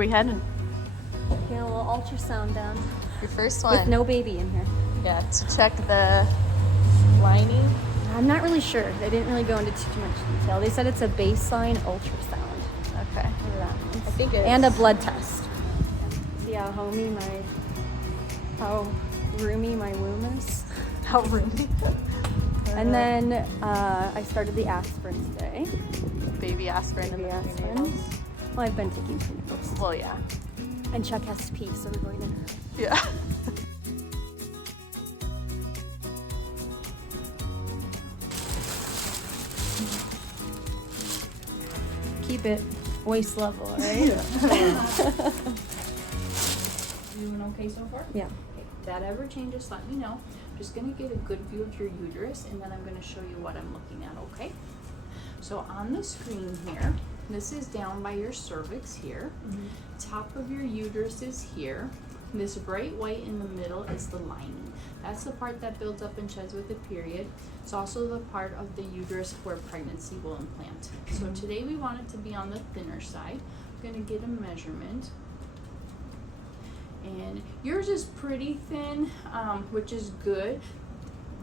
we heading? Get a little ultrasound done. Your first one. With no baby in here. Yeah, to check the lining. I'm not really sure. They didn't really go into too much detail. They said it's a baseline ultrasound. Okay. Whatever that means. I think it's... And a blood test. See how roomy my womb is? How roomy. And then I started the aspirin today. Baby aspirin. Baby aspirin. Well, I've been taking prenatals. Well, yeah. And Chuck has to pee, so we're going in. Yeah. Keep it waist level, right? Yeah. Doing okay so far? Yeah. Okay. If that ever changes, let me know. I'm just gonna get a good view of your uterus, and then I'm gonna show you what I'm looking at, okay? So on the screen here, this is down by your cervix here. Mm-hmm. Top of your uterus is here. This bright white in the middle is the lining. That's the part that builds up and sheds with the period. It's also the part of the uterus where pregnancy will implant. So today we want it to be on the thinner side. I'm gonna get a measurement. And yours is pretty thin, which is good.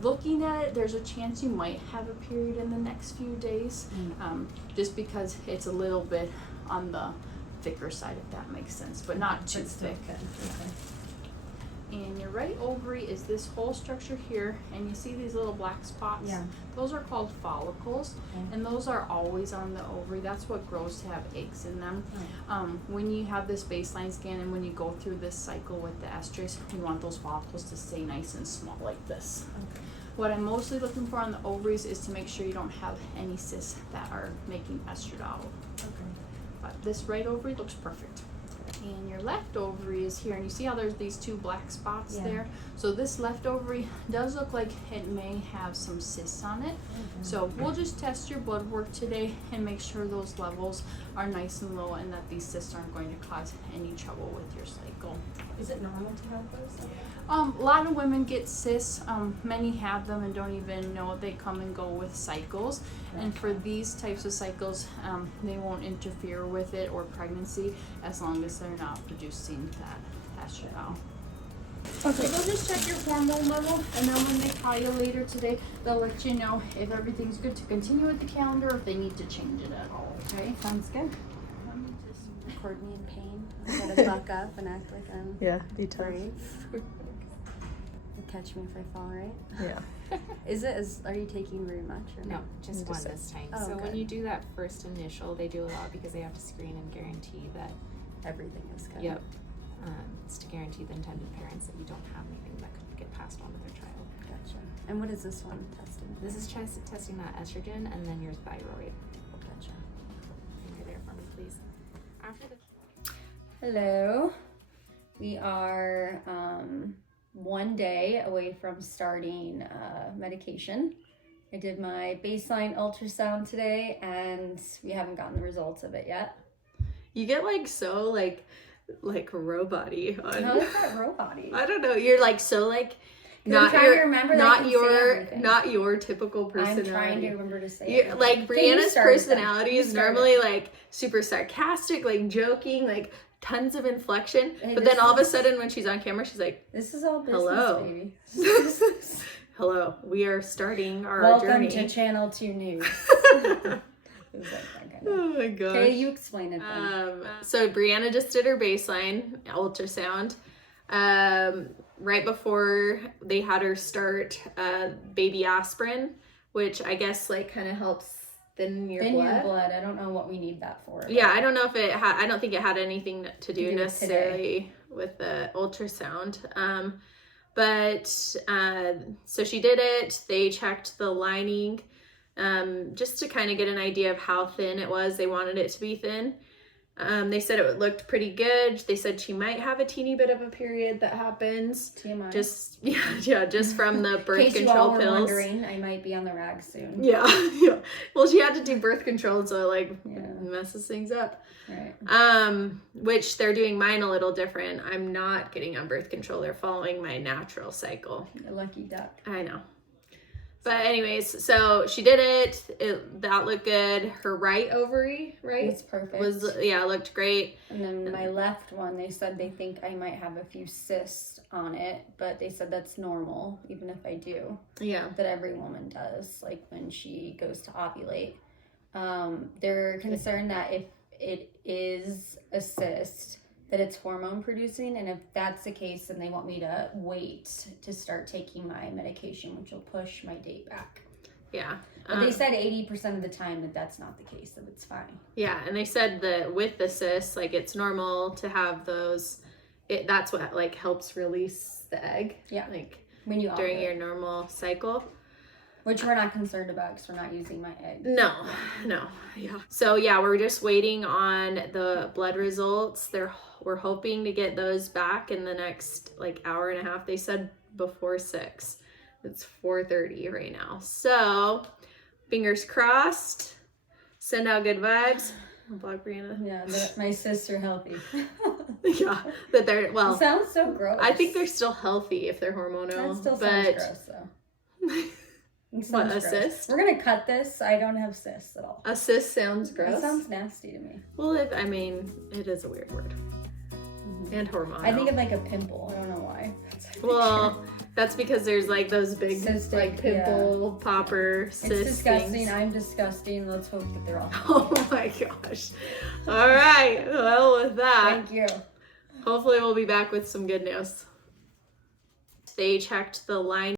Looking at it, there's a chance you might have a period in the next few days, just because it's a little bit on the thicker side, if that makes sense, but not too thick. Okay. And your right ovary is this whole structure here, and you see these little black spots? Yeah. Those are called follicles, and those are always on the ovary. That's what grows to have eggs in them. When you have this baseline scan and when you go through this cycle with the estrus, you want those follicles to stay nice and small like this. Okay. What I'm mostly looking for on the ovaries is to make sure you don't have any cysts that are making estradiol. Okay. But this right ovary looks perfect. And your left ovary is here, and you see how there's these two black spots there? So this left ovary does look like it may have some cysts on it. So we'll just test your blood work today and make sure those levels are nice and low and that these cysts aren't going to cause any trouble with your cycle. Is it normal to have those? A lot of women get cysts. Many have them and don't even know they come and go with cycles. And for these types of cycles, they won't interfere with it or pregnancy as long as they're not producing that estradiol. Okay, they'll just check your hormone level, and then when they call you later today, they'll let you know if everything's good to continue with the calendar or if they need to change it at all, okay? Sounds good. Let me just Record me in pain. I gotta buck up and act like I'm brave. Catch me if I fall, right? Yeah. Are you taking very much or No, just one this time. Oh, so good. when you do that first initial, they do a lot because they have to screen and guarantee that. Everything is good. Yep. It's to guarantee the intended parents that you don't have anything that could get passed on to their child. Gotcha. And what is this one testing? This is testing that estrogen and then your thyroid. Gotcha. Finger there for me, please. After the. Hello. We are 1 day away from starting medication. I did my baseline ultrasound today, and we haven't gotten the results of it yet. You get so robot-y on. How is that robot-y? I don't know. You're so I'm trying to remember not your typical personality. I'm trying to remember to say it. Brianna's personality is normally super sarcastic, joking, tons of inflection. Hey, but then all of a sudden when she's on camera, she's like, this is all business, hello. Baby. Hello, we are starting our Welcome journey. to Channel 2 News. Oh my gosh. Okay, you explain it then. So Brianna just did her baseline ultrasound. Right before they had her start baby aspirin, which I guess kind of helps thin your blood. I don't know what we need that for. Yeah, I don't know if I don't think it had anything to do necessarily with the ultrasound. So she did it. They checked the lining just to kind of get an idea of how thin it was. They wanted it to be thin. They said it looked pretty good. They said she might have a teeny bit of a period that happens. TMI. Just from the birth In case control you all were pills. wondering, I might be on the rag soon. Yeah. Well, she had to do birth control, so messes things up. Right. Which they're doing mine a little different. I'm not getting on birth control. They're following my natural cycle. A lucky duck. I know. But anyways, so she did it. That looked good. Her right ovary, right? It's perfect. Looked great. And then my left one, they said they think I might have a few cysts on it, but they said that's normal, even if I do. Yeah. That every woman does, like when she goes to ovulate. They're concerned that if it is a cyst, that it's hormone producing, and if that's the case, then they want me to wait to start taking my medication, which will push my date back. Yeah. But they said 80% of the time that that's not the case, that it's fine. Yeah, and they said that with the cysts, like it's normal to have those. That's what like helps release the egg. Yeah. Like When you during ovulate. your normal cycle. Which we're not concerned about because we're not using my egg. No. Yeah. So yeah, we're just waiting on the blood results. We're hoping to get those back in the next like hour and a half. They said before 6. It's 4:30 right now. So fingers crossed. Send out good vibes. Vlog Brianna. Yeah, my cysts are healthy. Yeah, that they're It sounds so gross. I think they're still healthy if they're hormonal. That still but sounds gross though. It sounds What, a gross. cyst? We're gonna cut this. I don't have cysts at all. a cyst sounds gross. It sounds nasty to me. Well, it is a weird word. And hormonal. I think of like a pimple. I don't know why. Well, that's because there's like those big Cystic, like pimple popper it's cyst disgusting. things. I'm disgusting. Let's hope that they're all. Oh my gosh. All right. Well, with that, Thank you. hopefully we'll be back with some good news. They checked the line